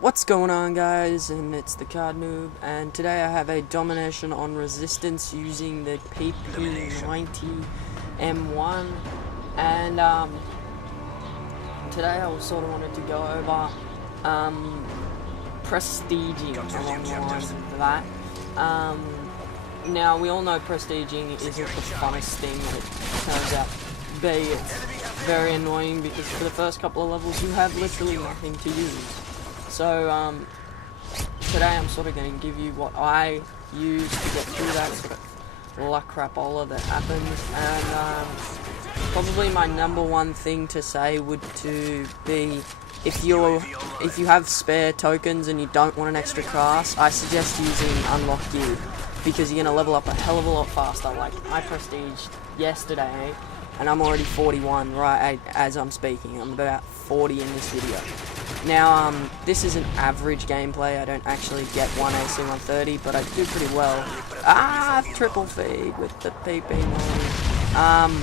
What's going on, guys? And it's the Card Noob, and today I have a domination on resistance using the PP90 M1. And today I sort of wanted to go over prestiging along the lines of that. Now we all know prestiging isn't the funnest thing that it turns out to be. It's very annoying because for the first couple of levels you have literally nothing to use. So, today I'm sort of going to give you what I use to get through that sort of luck crapola that happens, and probably my number one thing to say would to be if you have spare tokens and you don't want an extra class, I suggest using unlock gear because you're going to level up a hell of a lot faster. Like, I prestiged yesterday and I'm already 41 right as I'm speaking. I'm about 40 in this video. Now, this is an average gameplay. I don't actually get one AC 130, but I do pretty well. Triple feed with the PP money.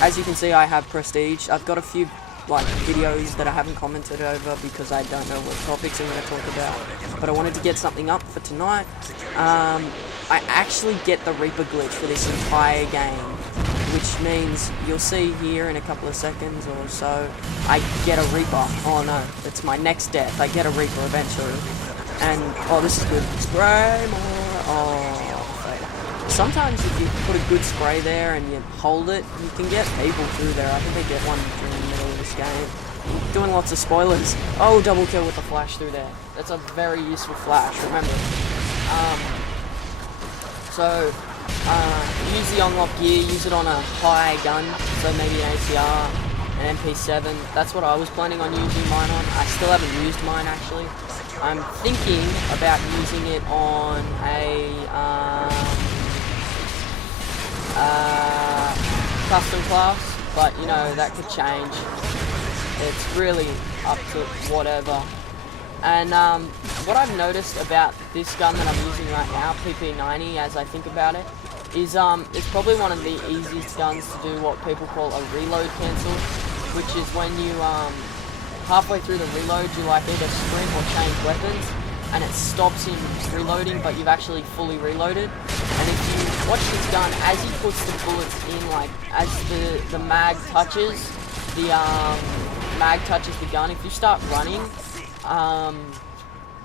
As you can see, I have prestige. I've got a few videos that I haven't commented over because I don't know what topics I'm going to talk about. But I wanted to get something up for tonight. I actually get the Reaper glitch for this entire game, which means you'll see here in a couple of seconds or so, I get a Reaper. Oh no, it's my next death. I get a Reaper eventually. And, oh, this is good. Spray more. Oh, sometimes if you put a good spray there and you hold it, you can get people through there. I think I get one during the middle of this game. I'm doing lots of spoilers. Oh, double kill with the flash through there. That's a very useful flash, remember. Use the unlock gear, use it on a high gun, so maybe an ACR, an MP7. That's what I was planning on using mine on. I still haven't used mine actually. I'm thinking about using it on a custom class, but you know, that could change. It's really up to whatever. And what I've noticed about this gun that I'm using right now, PP90, as I think about it, is it's probably one of the easiest guns to do what people call a reload cancel, which is when you halfway through the reload you either sprint or change weapons, and it stops him reloading, but you've actually fully reloaded. And if you watch this gun, as he puts the bullets in, as the mag touches the gun, if you start running,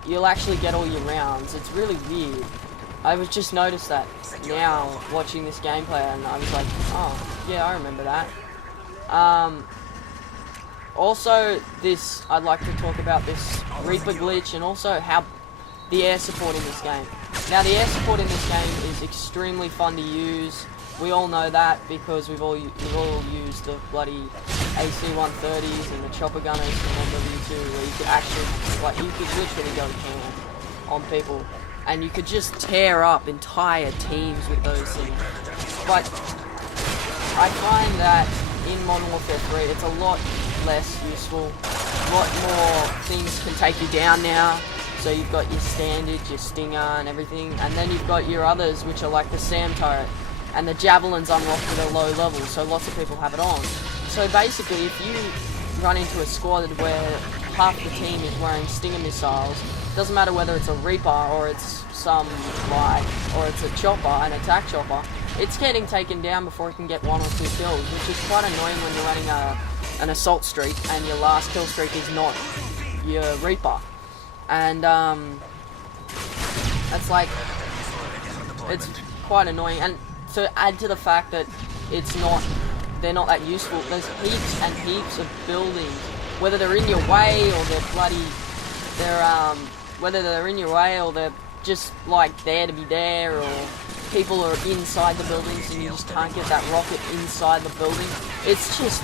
you'll actually get all your rounds. It's really weird. I was just noticed that now watching this gameplay, and I was like, oh yeah, I remember that. Also, I'd like to talk about this Reaper glitch and also how the air support in this game. Now, the air support in this game is extremely fun to use. We all know that because we've all used the bloody AC 130s and the chopper gunners from MW2, where you could actually, you could literally go ham on people, and you could just tear up entire teams with those things. But I find that in Modern Warfare 3, it's a lot less useful. A lot more things can take you down now. So you've got your standard, your stinger, and everything, and then you've got your others, which are like the SAM turret. And the javelin's unlocked at a low level, so lots of people have it on. So basically, if you run into a squad where half the team is wearing stinger missiles, doesn't matter whether it's a Reaper or it's or it's a chopper, an attack chopper, it's getting taken down before it can get 1 or 2 kills, which is quite annoying when you're running an assault streak and your last kill streak is not your Reaper. And it's quite annoying. And to add to the fact that they're not that useful, there's heaps and heaps of buildings, whether they're in your way or whether they're in your way or they're just there to be there, or people are inside the buildings and you just can't get that rocket inside the building. It's just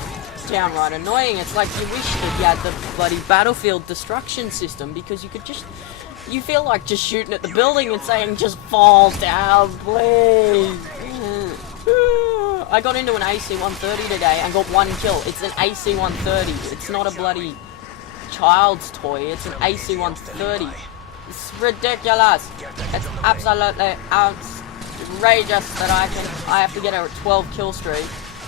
downright annoying. It's like you wish that you had the bloody battlefield destruction system, because you feel like just shooting at the building and saying, just fall down, please. I got into an AC 130 today and got 1 kill. It's an AC 130. It's not a bloody child's toy. It's an AC 130. It's ridiculous. It's absolutely outrageous that I have to get a 12 kill streak.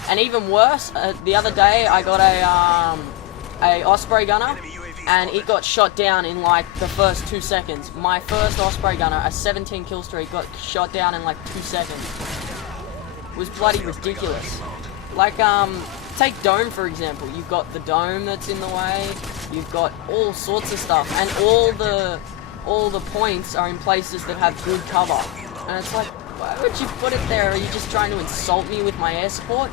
And even worse, the other day I got a Osprey gunner, and it got shot down in like the first 2 seconds. My first Osprey gunner, a 17 kill streak, got shot down in like 2 seconds. It was bloody ridiculous. Like, take Dome for example. You've got the Dome that's in the way, you've got all sorts of stuff, and all the points are in places that have good cover. And it's like, why would you put it there? Are you just trying to insult me with my air support?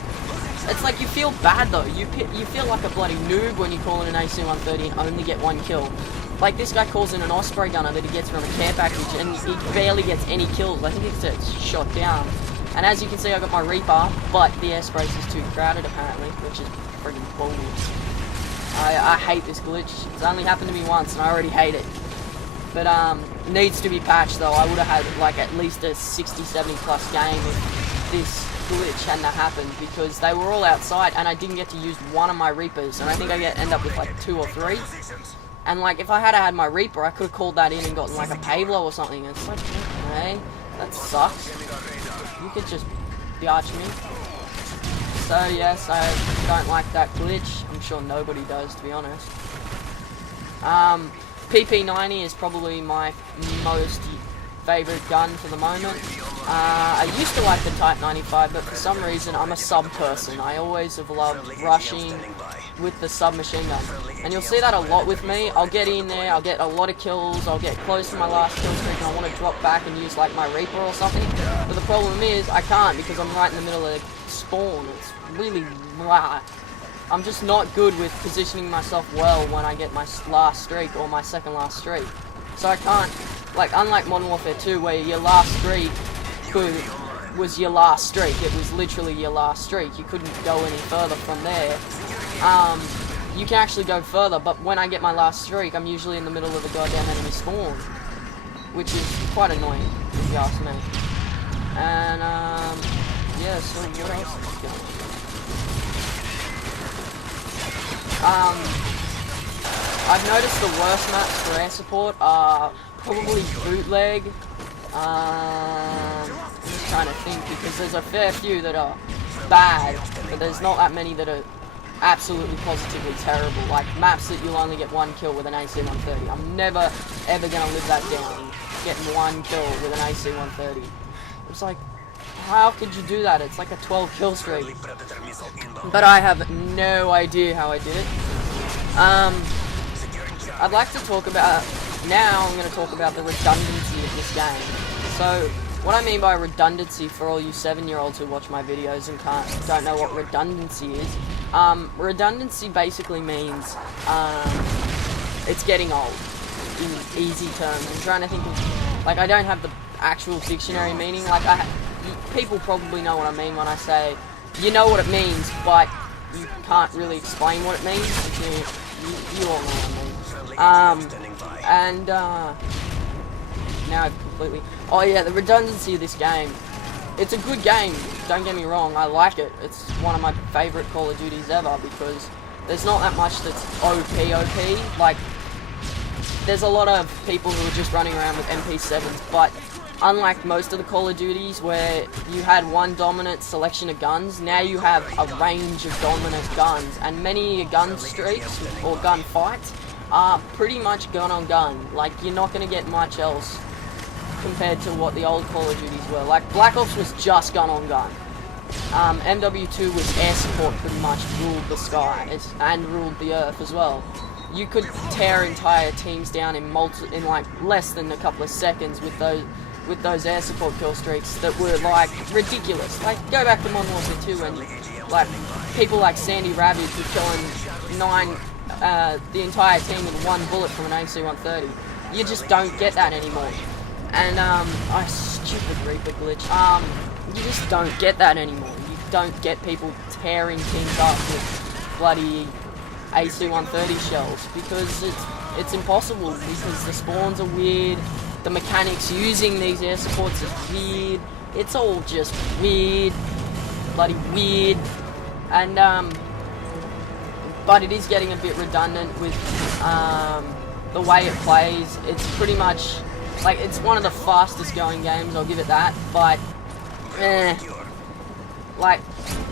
It's like, you feel bad though. You feel like a bloody noob when you call in an AC-130 and only get 1 kill. Like, this guy calls in an Osprey gunner that he gets from a care package, and he barely gets any kills. I think he gets shot down. And as you can see, I got my Reaper, but the airspace is too crowded apparently, which is freaking bullshit. I hate this glitch. It's only happened to me once, and I already hate it. But needs to be patched though. I would have had like at least a 60-70 plus game if this glitch hadn't happened, because they were all outside and I didn't get to use one of my Reapers, and I think I end up with like 2 or 3. And like, if I had my Reaper, I could have called that in and gotten like a Pavlo or something. It's like, okay, that sucks. You could just biatch me. So yes, I don't like that glitch. I'm sure nobody does, to be honest. PP90 is probably my most favorite gun for the moment. I used to like the Type 95, but for some reason I'm a sub person. I always have loved rushing with the submachine gun, and you'll see that a lot with me. I'll get in there, I'll get a lot of kills, I'll get close to my last kill streak, and I want to drop back and use like my Reaper or something. But the problem is I can't, because I'm right in the middle of the spawn. It's really I'm just not good with positioning myself well when I get my last streak or my second last streak. So I can't, like, unlike Modern Warfare 2 where your last streak was your last streak. It was literally your last streak. You couldn't go any further from there. You can actually go further, but when I get my last streak, I'm usually in the middle of the goddamn enemy spawn, which is quite annoying, if you ask me. And, yeah, so what else is going on? I've noticed the worst maps for air support are probably bootleg. I'm just trying to think, because there's a fair few that are bad, but there's not that many that are absolutely positively terrible. Like maps that you'll only get 1 kill with an AC-130. I'm never ever gonna live that down, getting 1 kill with an AC-130. It's like, how could you do that? It's like a 12 kill streak. But I have no idea how I did it. I'd like to talk about, now I'm going to talk about the redundancy of this game. So, what I mean by redundancy, for all you 7-year-olds who watch my videos and don't know what redundancy is, redundancy basically means it's getting old, in easy terms. I'm trying to think of, like, I don't have the actual dictionary meaning. Like, people probably know what I mean when I say, you know what it means, but you can't really explain what it means. You all know what I mean. Now I've completely... Oh yeah, the redundancy of this game. It's a good game, don't get me wrong, I like it. It's one of my favourite Call of Duties ever, because there's not that much that's OP. Like, there's a lot of people who are just running around with MP7s, but unlike most of the Call of Duties where you had one dominant selection of guns, now you have a range of dominant guns, and many gun streaks or gun fights are pretty much gun on gun. Like, you're not going to get much else compared to what the old Call of Duties were. Like, Black Ops was just gun on gun. MW2 was air support, pretty much ruled the sky and ruled the earth as well. You could tear entire teams down in like less than a couple of seconds with those air support kill streaks that were like ridiculous. Like, go back to Modern Warfare 2 and like people like Sandy Ravage were killing the entire team with 1 bullet from an AC-130. You just don't get that anymore. And stupid Reaper glitch. You just don't get that anymore. You don't get people tearing teams up with bloody AC-130 shells, because it's impossible, because the spawns are weird. The mechanics using these air supports is weird. It's all just weird, bloody weird, and but it is getting a bit redundant with the way it plays. It's pretty much like, it's one of the fastest going games, I'll give it that, but like,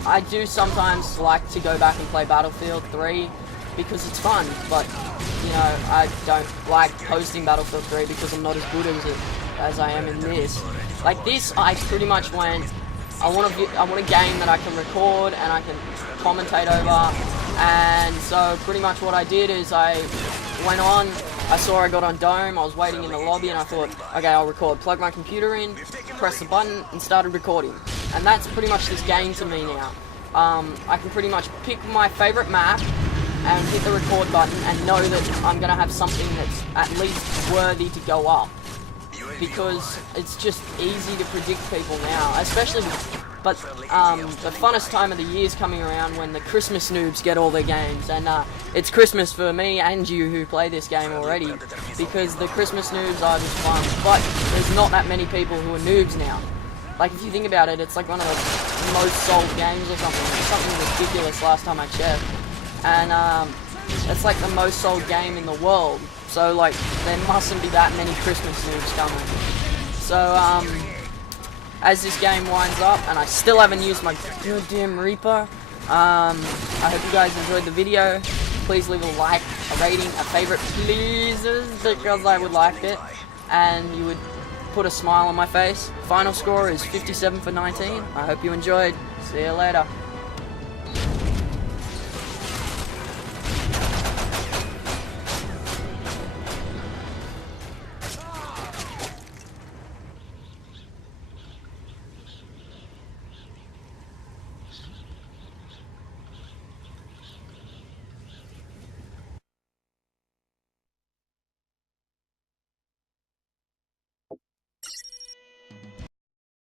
I do sometimes like to go back and play Battlefield 3 because it's fun, but you know, I don't like posting Battlefield 3 because I'm not as good as I am in this. Like this, I pretty much went, I want a game that I can record and I can commentate over, and so pretty much what I did is I went on, I saw I got on Dome, I was waiting in the lobby, and I thought, okay, I'll record. Plugged my computer in, pressed the button, and started recording. And that's pretty much this game to me now. I can pretty much pick my favourite map and hit the record button and know that I'm going to have something that's at least worthy to go up. Because it's just easy to predict people now, especially but the funnest time of the year is coming around when the Christmas noobs get all their games, and it's Christmas for me and you who play this game already, because the Christmas noobs are just fun, but there's not that many people who are noobs now. Like, if you think about it, it's like one of the most sold games or something ridiculous last time I checked, and it's like the most sold game in the world. So, like, there mustn't be that many Christmas noobs coming. So, as this game winds up, and I still haven't used my goddamn Reaper, I hope you guys enjoyed the video. Please leave a like, a rating, a favourite, please, because I would like it, and you would put a smile on my face. Final score is 57 for 19. I hope you enjoyed. See you later.